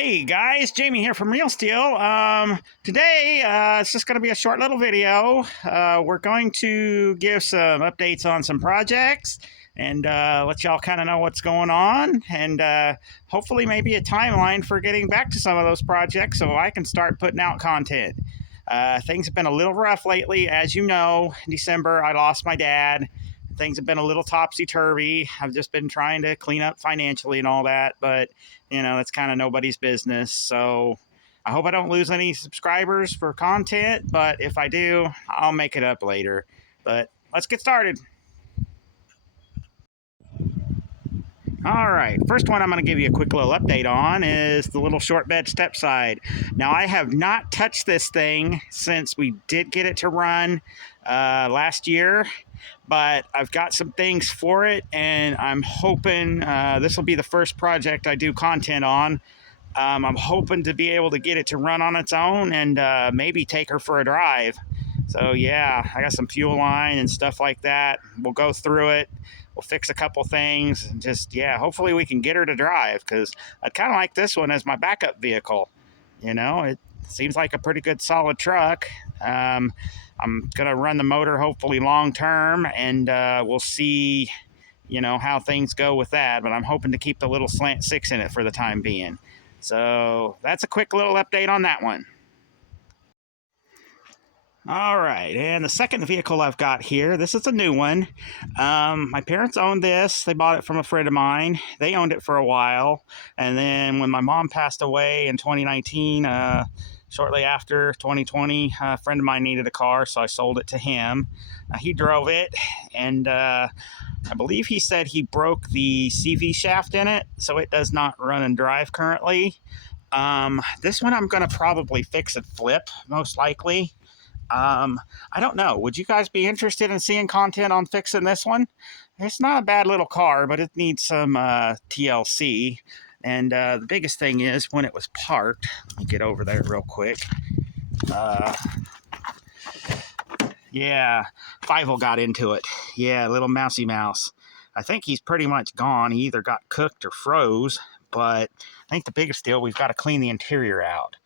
Hey guys, Jamie here from Real Steel. Today it's just going to be a short little video. We're going to give some updates on some projects and let y'all kind of know what's going on, and hopefully maybe a timeline for getting back to some of those projects so I can start putting out content. Things have been a little rough lately. As you know, in December I lost my dad. Things have been a little topsy-turvy. I've just been trying to clean up financially and all that, but you know, it's kind of nobody's business. So I hope I don't lose any subscribers for content, but if I do, I'll make it up later. But let's get started. All right, first one I'm going to give you a quick little update on is the little short bed step side. Now, I have not touched this thing since we did get it to run last year, but I've got some things for it, and I'm hoping this will be the first project I do content on. I'm hoping to be able to get it to run on its own and maybe take her for a drive. So yeah, I got some fuel line and stuff like that. We'll go through it. We'll fix a couple things and just, yeah, hopefully we can get her to drive, because I'd kind of like this one as my backup vehicle. You know, it seems like a pretty good solid truck. I'm going to run the motor hopefully long term, and we'll see, you know, how things go with that. But I'm hoping to keep the little slant six in it for the time being. So that's a quick little update on that one. All right, and the second vehicle I've got here, this is a new one. My parents owned this. They bought it from a friend of mine. They owned it for a while, and then when my mom passed away in 2019, shortly after 2020, a friend of mine needed a car, so I sold it to him. He drove it, and I believe he said he broke the CV shaft in it, so it does not run and drive currently. This one I'm going to probably fix and flip, most likely. I don't know. Would you guys be interested in seeing content on fixing this one? It's not a bad little car, but it needs some TLC. And the biggest thing is when it was parked. Let me get over there real quick. Yeah, Fivel got into it. Yeah, little mousy mouse. I think he's pretty much gone. He either got cooked or froze. But I think the biggest deal, we've got to clean the interior out.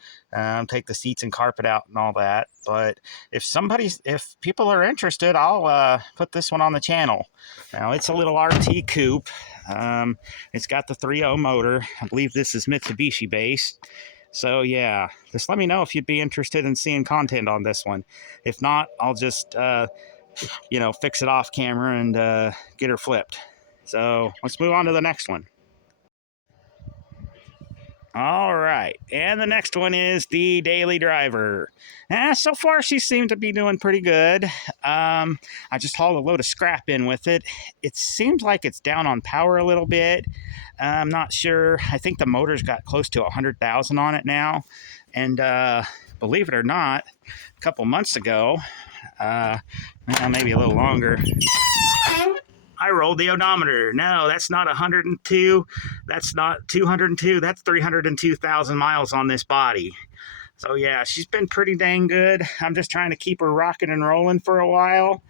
Take the seats and carpet out and all that. But if people are interested, I'll put this one on the channel. Now, it's a little RT coupe. It's got the 3.0 motor. I believe this is Mitsubishi based. So yeah, just let me know if you'd be interested in seeing content on this one. If not, I'll just you know, fix it off camera and get her flipped. So let's move on to the next one. All right, and the next one is the daily driver. So far, she seemed to be doing pretty good. I just hauled a load of scrap in with it. It seems like it's down on power a little bit. I'm not sure. I think the motor's got close to 100,000 on it now. And believe it or not, a couple months ago, maybe a little longer, I rolled the odometer. No, that's not 102. That's not 202. That's 302,000 miles on this body. So yeah, she's been pretty dang good. I'm just trying to keep her rocking and rolling for a while.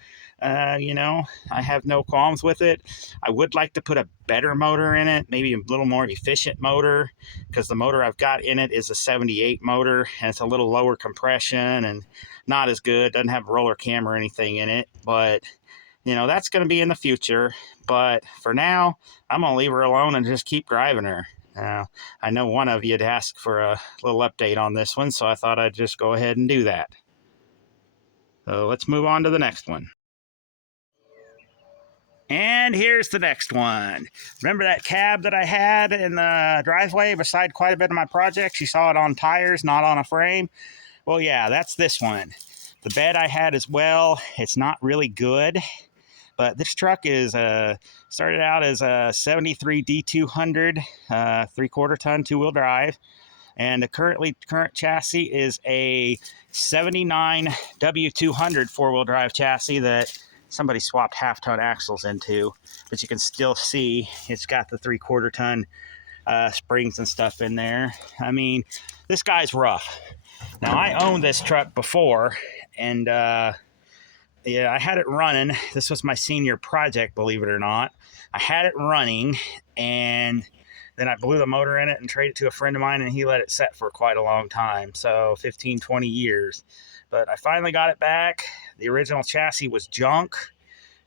You know, I have no qualms with it. I would like to put a better motor in it, maybe a little more efficient motor, because the motor I've got in it is a 78 motor, and it's a little lower compression and not as good. Doesn't have a roller cam or anything in it, but you know, that's going to be in the future. But for now, I'm going to leave her alone and just keep driving her. I know one of you had asked for a little update on this one, so I thought I'd just go ahead and do that. So let's move on to the next one. And here's the next one. Remember that cab that I had in the driveway beside quite a bit of my projects? You saw it on tires, not on a frame. Well, yeah, that's this one. The bed I had as well, it's not really good. But this truck is started out as a 73 D200 3/4 ton 2-wheel drive, and the current chassis is a 79 W200 4-wheel drive chassis that somebody swapped half-ton axles into. But you can still see it's got the 3/4 ton springs and stuff in there. I mean, this guy's rough. Now, I owned this truck before, and yeah, I had it running. This was my senior project, believe it or not. I had it running, and Then I blew the motor in it and traded it to a friend of mine, and he let it set for quite a long time, so 15, 20 years. But I finally got it back. The original chassis was junk,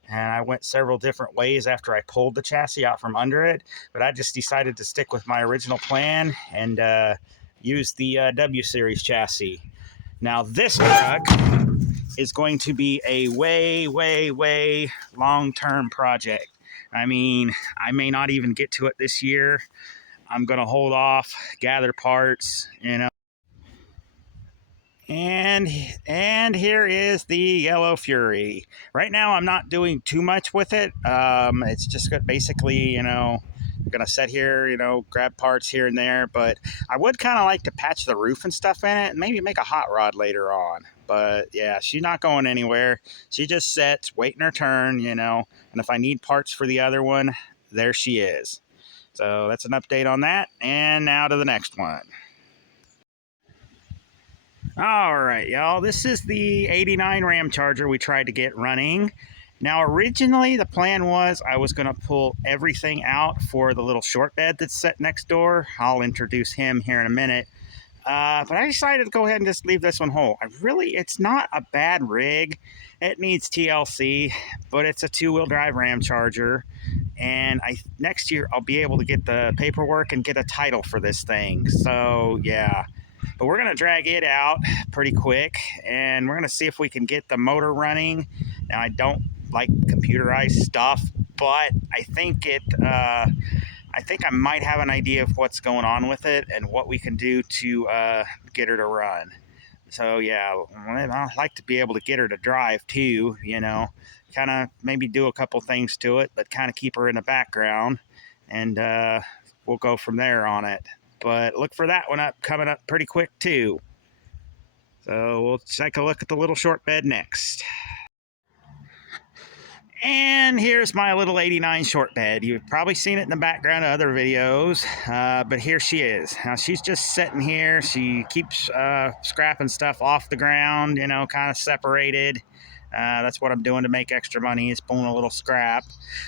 and I went several different ways after I pulled the chassis out from under it, but I just decided to stick with my original plan and use the W Series chassis. Now this truck is going to be a way long-term project. I mean, I may not even get to it this year. I'm going to hold off, gather parts, you know. And here is the Yellow Fury. Right now, I'm not doing too much with it. It's just basically, you know, I'm gonna sit here, you know, grab parts here and there. But I would kind of like to patch the roof and stuff in it, and maybe make a hot rod later on. But yeah, she's not going anywhere. She just sits, waiting her turn, you know. And if I need parts for the other one, there she is. So that's an update on that. And now to the next one. All right, y'all, this is the 89 Ram Charger we tried to get running. Now, originally, the plan was I was going to pull everything out for the little short bed that's set next door. I'll introduce him here in a minute. But I decided to go ahead and just leave this one whole. It's not a bad rig. It needs TLC, but it's a two-wheel drive Ram Charger. And next year, I'll be able to get the paperwork and get a title for this thing. So, yeah. But we're going to drag it out pretty quick, and we're going to see if we can get the motor running. Now, I don't like computerized stuff, but I think I might have an idea of what's going on with it and what we can do to get her to run. So, yeah, I'd like to be able to get her to drive, too, you know. Kind of maybe do a couple things to it, but kind of keep her in the background, and we'll go from there on it. But look for that one coming up pretty quick too. So we'll take a look at the little short bed next. And here's my little 89 short bed. You've probably seen it in the background of other videos, but here she is. Now she's just sitting here. She keeps scrapping stuff off the ground, you know, kind of separated. That's what I'm doing to make extra money, is pulling a little scrap.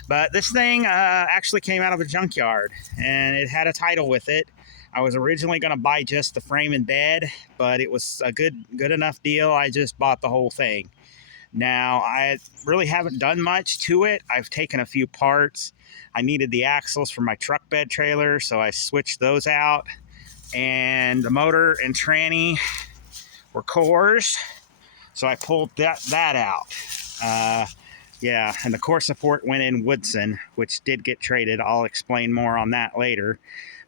But this thing actually came out of a junkyard, and it had a title with it. I was originally going to buy just the frame and bed, but it was a good enough deal. I just bought the whole thing. Now, I really haven't done much to it. I've taken a few parts. I needed the axles for my truck bed trailer, so I switched those out. And the motor and tranny were cores, so I pulled that out. Yeah, and the core support went in Woodson, which did get traded. I'll explain more on that later.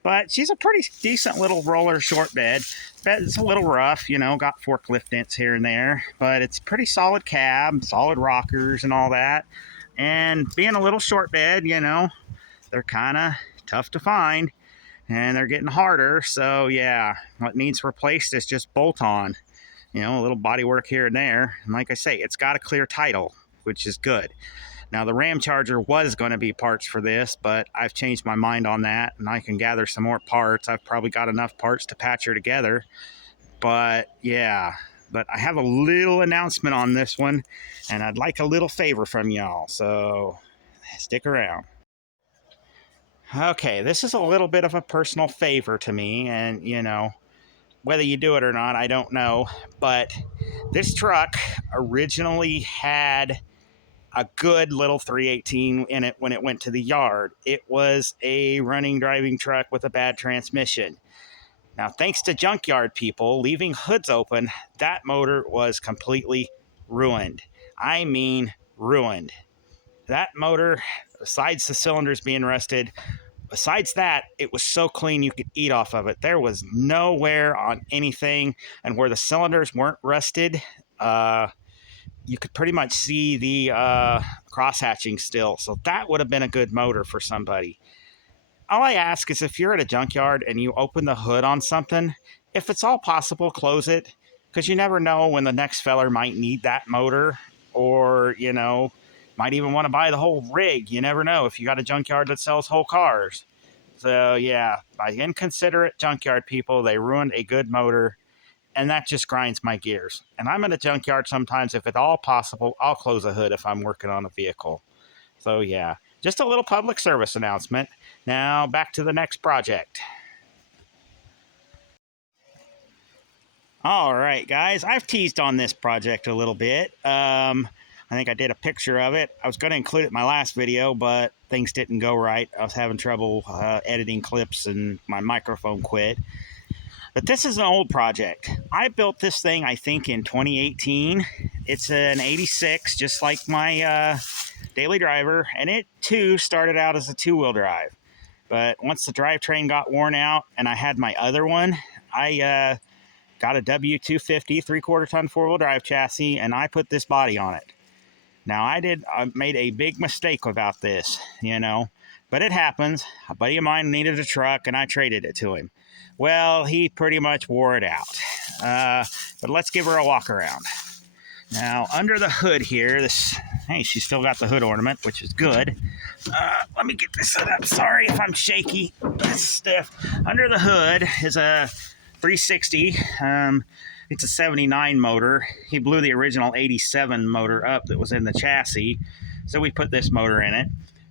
But she's a pretty decent little roller short bed. It's a little rough, you know, got forklift dents here and there, but it's pretty solid cab, solid rockers and all that. And being a little short bed, you know, they're kind of tough to find, and they're getting harder. So yeah, what needs replaced is just bolt on, you know, a little body work here and there. And like I say, it's got a clear title, which is good. Now, the Ram Charger was going to be parts for this, but I've changed my mind on that, and I can gather some more parts. I've probably got enough parts to patch her together. But, yeah, but I have a little announcement on this one, and I'd like a little favor from y'all, so stick around. Okay, this is a little bit of a personal favor to me, and, you know, whether you do it or not, I don't know, but this truck originally had a good little 318 in it when it went to the yard. It was a running, driving truck with a bad transmission. Now, thanks to junkyard people leaving hoods open, that motor was completely ruined. I mean, ruined. That motor, besides the cylinders being rusted, besides that, it was so clean you could eat off of it. There was no wear on anything, and where the cylinders weren't rusted, you could pretty much see the cross-hatching still. So that would have been a good motor for somebody. All I ask is, if you're at a junkyard and you open the hood on something, if it's all possible, close it, because you never know when the next feller might need that motor, or, you know, might even want to buy the whole rig. You never know if you got a junkyard that sells whole cars. So, yeah, by inconsiderate junkyard people, they ruined a good motor. And that just grinds my gears. And I'm in a junkyard sometimes. If at all possible, I'll close a hood if I'm working on a vehicle. So, yeah, just a little public service announcement. Now back to the next project. All right, guys, I've teased on this project a little bit. I think I did a picture of it. I was going to include it in my last video, but things didn't go right. I was having trouble editing clips and my microphone quit. But this is an old project. I built this thing, I think, in 2018. It's an 86, just like my daily driver, and it, too, started out as a two-wheel drive. But once the drivetrain got worn out and I had my other one, I got a W250 3/4 ton four-wheel drive chassis, and I put this body on it. Now, I made a big mistake about this, but it happens. A buddy of mine needed a truck, and I traded it to him. Well, he pretty much wore it out. But let's give her a walk around. Now, under the hood here, hey, she's still got the hood ornament, which is good. Let me get this set up. Sorry if I'm shaky. It's stiff. Under the hood is a 360. It's a 79 motor. He blew the original 87 motor up that was in the chassis, so we put this motor in it.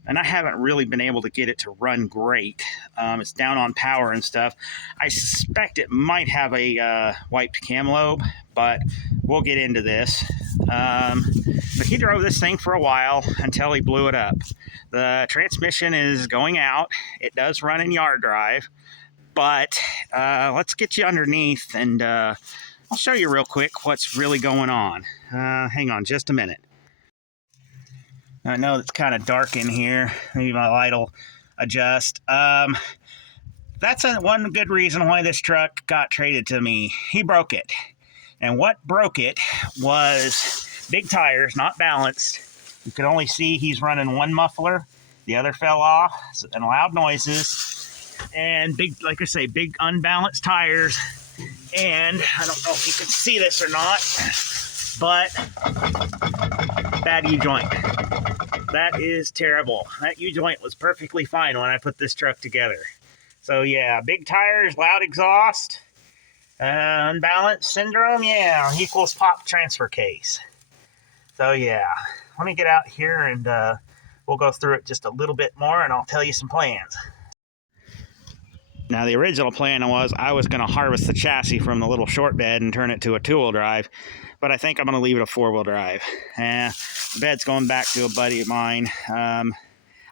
And I haven't really been able to get it to run great. It's down on power and stuff. I suspect it might have a wiped cam lobe, but we'll get into this. But he drove this thing for a while until he blew it up. The transmission is going out. It does run in yard drive, but let's get you underneath and I'll show you real quick what's really going on. Hang on just a minute. I know it's kind of dark in here. Maybe my light will adjust. That's one good reason why this truck got traded to me. He broke it. And what broke it was big tires, not balanced. You can only see he's running one muffler. The other fell off and loud noises. And big, like I say, big unbalanced tires. And I don't know if you can see this or not, but bad U-joint. That is terrible. That U-joint was perfectly fine when I put this truck together. So yeah, big tires, loud exhaust, unbalanced syndrome, yeah, equals pop transfer case. So yeah, let me get out here and we'll go through it just a little bit more and I'll tell you some plans. Now, the original plan was I was going to harvest the chassis from the little short bed and turn it to a two-wheel drive, but I think I'm going to leave it a four-wheel drive. The bed's going back to a buddy of mine. I'm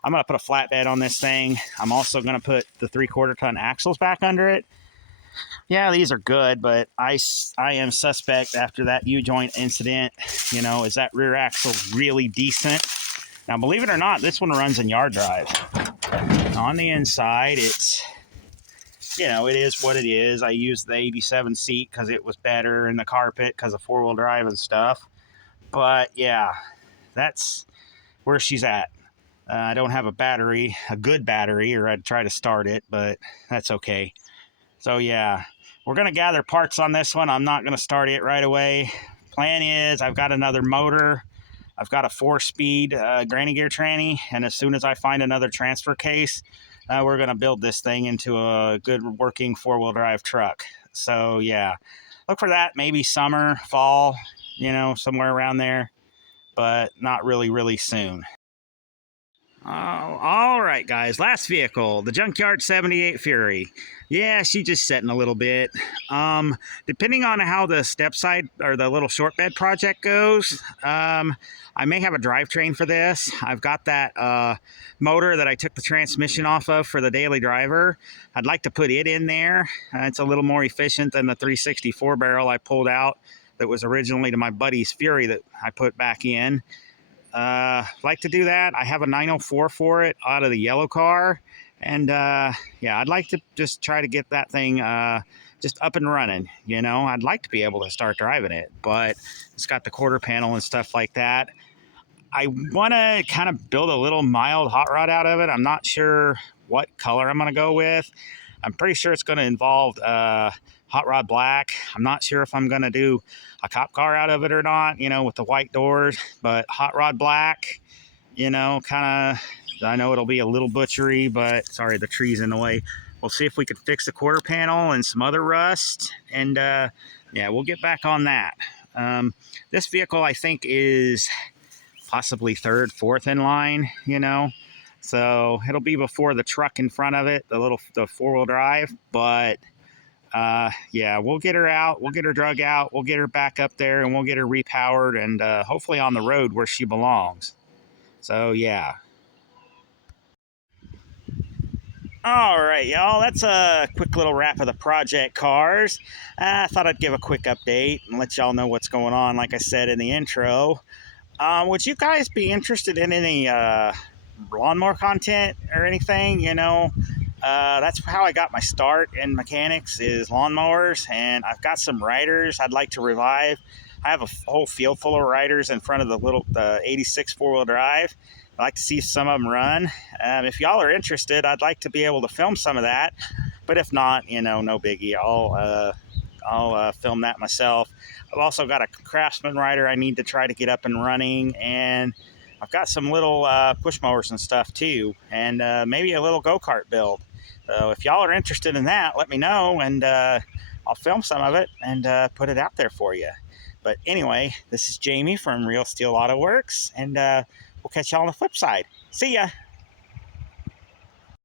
going to put a flatbed on this thing. I'm also going to put the 3/4 ton axles back under it. Yeah, these are good, but I am suspect after that U-joint incident, is that rear axle really decent? Now, believe it or not, this one runs in yard drive. On the inside, it's... it is what it is. I used the 87 seat because it was better, and the carpet because of four-wheel drive and stuff. But, yeah, that's where she's at. I don't have a good battery, or I'd try to start it, but that's okay. So, yeah, we're going to gather parts on this one. I'm not going to start it right away. Plan is I've got another motor. I've got a 4-speed granny gear tranny, and as soon as I find another transfer case, we're going to build this thing into a good working four-wheel drive truck. So, yeah, look for that maybe summer, fall, somewhere around there, but not really soon. All right, guys, last vehicle, the Junkyard 78 Fury. Yeah, she's just setting a little bit. Depending on how the step side or the little short bed project goes, I may have a drivetrain for this. I've got that motor that I took the transmission off of for the daily driver. I'd like to put it in there. It's a little more efficient than the 364 barrel I pulled out that was originally to my buddy's Fury that I put back in. Like to do that. I have a 904 for it out of the yellow car. And, yeah, I'd like to just try to get that thing just up and running. I'd like to be able to start driving it, but it's got the quarter panel and stuff like that. I want to kind of build a little mild hot rod out of it. I'm not sure what color I'm going to go with. I'm pretty sure it's going to involve hot rod black. I'm not sure if I'm going to do a cop car out of it or not, with the white doors, but hot rod black, kind of, I know it'll be a little butchery, but sorry, the tree's in the way. We'll see if we can fix the quarter panel and some other rust, and yeah, we'll get back on that. This vehicle, I think, is possibly third, fourth in line, So it'll be before the truck in front of it, the four-wheel drive. But yeah, we'll get her out. We'll get her drug out. We'll get her back up there, and we'll get her repowered and hopefully on the road where she belongs. So yeah. All right, y'all. That's a quick little wrap of the project cars. I thought I'd give a quick update and let y'all know what's going on. Like I said in the intro, would you guys be interested in any lawnmower content or anything? That's how I got my start in mechanics is lawnmowers, and I've got some riders I'd like to revive. I have a whole field full of riders in front of the 86 four-wheel drive. I'd like to see some of them run. If y'all are interested, I'd like to be able to film some of that. But if not, no biggie. I'll film that myself. I've also got a Craftsman rider I need to try to get up and running, and I've got some little push mowers and stuff too, and maybe a little go-kart build. So if y'all are interested in that, let me know, and I'll film some of it and put it out there for you. But anyway, this is Jamie from Real Steel Auto Works, and we'll catch y'all on the flip side. See ya!